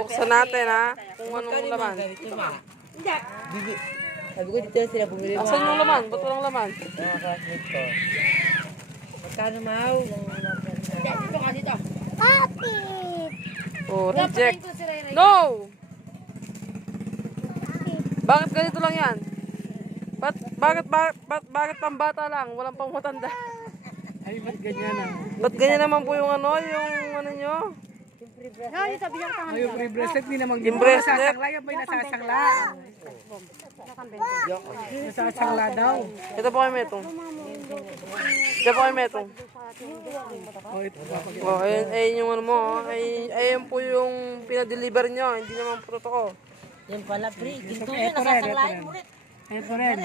buksan natin ha. Kung anong laman. Hindi. Sabi ko dito sila bumili. Asan yung laman? Ba't walang laman? Nakakaslit ko. Magkano Mau? Dito ka dito. Oh, reject. No! Bakit ganito lang yan? Bakit pambata lang? Walang pang matanda. Ay, ba't ganyan ah? Ba't ganyan naman po yung ano nyo? Ay, sabi niya ka. Ay, yung free bracelet, hindi naman Yung bracelet. nasasangla. Yan ba yung nasasangla? Nasasangla daw. Ito po kay Metong. Ito po kay Metong. Oh, ito papagay. Oh, ayun yung ano mo. Ayun po yung pinadeliver nyo. Hindi naman po totoo. Yan pala, pre. Ginto yun, Ito rin, ito nasasanglain rin. mo rin. Ito rin.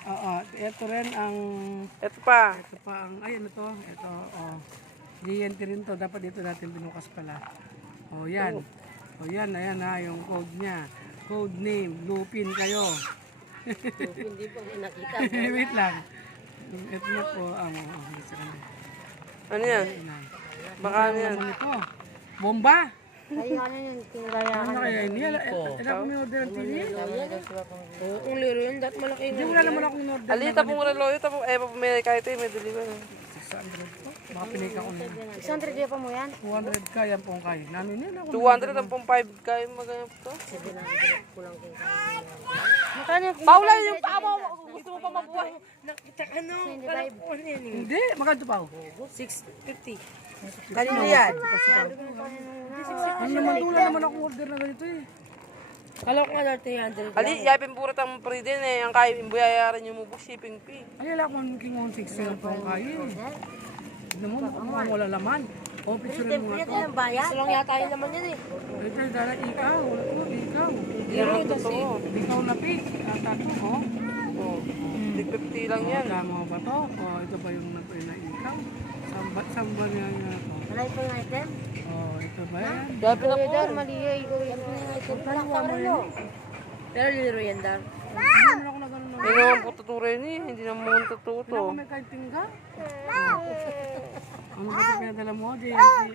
Oo, ito rin ang... Ito pa. Ito pa ang... Ayun ito. Ito, oh. GNT rin to. Dapat dito natin binukas pala. Oh, yan. Oh, yan. Ayan ha, yung code niya. Code name. Lupin kayo. Hindi pa nakita. Wait lang. Ito na po. Ano yan? Baka ano yan? Ano ito? Bomba? Ay, ano yun, tinirayan. Ano kaya yun? Ito po may order ng TV? Oo, kung liro yun, dahil malaki Hindi, wala naman akong order. Alita pong reloyo. May kahit may deliver. 600 po. Baka pinika ko na yun. 600 dia pa mo yan. 200 ka, yan pong kayo. Namin yun ako. 200 ang pong 5 kayo maganda to. Magkano yung Paula, yung paa mo. Gusto mo pa mabuhay. Ano? Hindi, maganda pa. 650. Kanino yan? Ano naman, wala naman akong order na ganito eh. Kala ko nga daw 300. Ali, yapin puro tang pre din eh. Ang kaya imbuyayaran nyo mo po shipping fee. Ay, wala akong king on 6 lang po ang kayo eh. Tignan mo, mukhang wala laman. O, picturean mo nga to. Ang bayan? Gusto lang yata yun naman yan eh. Ito, dala, ikaw. Ito, ikaw. Yan, totoo. Ikaw na pick. Tato, oh. Oh, 50 lang yan. Tama ba to? O, ito ba yung na ikaw? Samba niya nga to. Wala yung pang item. O, ito ba yan? Yapin na po. Dar, mali eh. Ikaw yung pang item. Wala ka rin no. Pero liro yan, Dar. Hindi naman ako na gano'n. Hindi naman po totoo rin eh. Hindi naman totoo Hindi to. ako may kahit tingga. Ano ba ito pinadala mo? JNT?